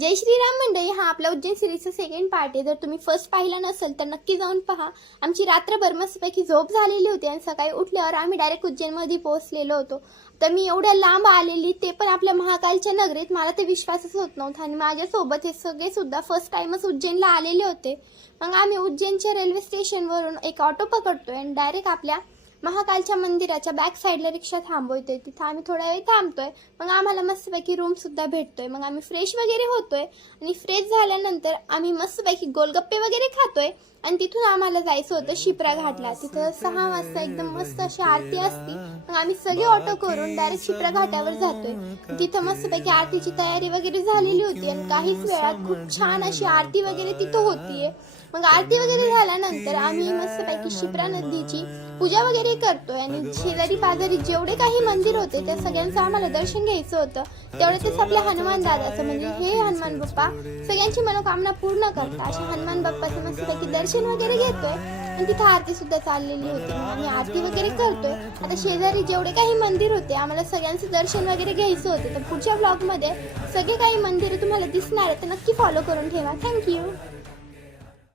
जय श्रीराम मंडळी, हा आपला उज्जैन सिरीजचा सेकंड पार्ट आहे. जर तुम्ही फर्स्ट पाहिला नसेल तर नक्की जाऊन पहा. आमची रात्रभर मस्तपैकी झोप झालेली होती आणि सकाळी उठल्यावर आम्ही डायरेक्ट उज्जैनमध्ये पोहोचलेलो होतो. तर मी एवढ्या लांब आलेली, ते पण आपल्या महाकालच्या नगरीत, मला ते विश्वासच होत नव्हता. आणि माझ्यासोबत हे सगळे सुद्धा फर्स्ट टाइमच उज्जैनला आलेले होते. मग आम्ही उज्जैनच्या रेल्वे स्टेशनवरून एक ऑटो पकडतोय आणि डायरेक्ट आपल्या महाकालच्या मंदिराच्या बॅक साईडला रिक्षा थांबवतोय. तिथं आम्ही थोडा वेळ थांबतोय. मग आम्हाला मस्तपैकी रूम सुद्धा भेटतोय. मग आम्ही फ्रेश वगैरे होतोय आणि फ्रेश झाल्यानंतर आम्ही मस्तपैकी गोलगप्पे वगैरे खातोय. आणि तिथून आम्हाला जायचं होतं शिप्रा घाटला. तिथं 6 वाजता एकदम मस्त अशी आरती असती. मग आम्ही सगळे ऑटो करून डायरेक्ट शिप्रा घाटावर जातोय. तिथं मस्तपैकी आरतीची तयारी वगैरे झालेली होती आणि काहीच वेळात खूप छान अशी आरती वगैरे तिथं होतीये. मग आरती वगैरे झाल्यानंतर आम्ही मस्तपैकी शिप्रा नदीची पूजा वगैरे करतोय आणि शेजारी पाजारी जेवढे काही मंदिर होते त्या सगळ्यांचं आम्हाला दर्शन घ्यायचं होतं. तेवढ्यातच आपल्या हनुमान दादाचं म्हणजे हे हनुमान बाप्पा सगळ्यांची मनोकामना पूर्ण करतात अशा हनुमान बाप्पाचं मस्तपैकी दर्शन वगैरे घेतोय. आणि तिथं आरती सुद्धा चाललेली होती. मग आम्ही आरती वगैरे करतोय. आता शेजारी जेवढे काही मंदिर होते आम्हाला सगळ्यांचं दर्शन वगैरे घ्यायचं होतं. तर पुढच्या ब्लॉगमध्ये सगळे काही मंदिरं तुम्हाला दिसणार आहे, तर नक्की फॉलो करून ठेवा. थँक्यू.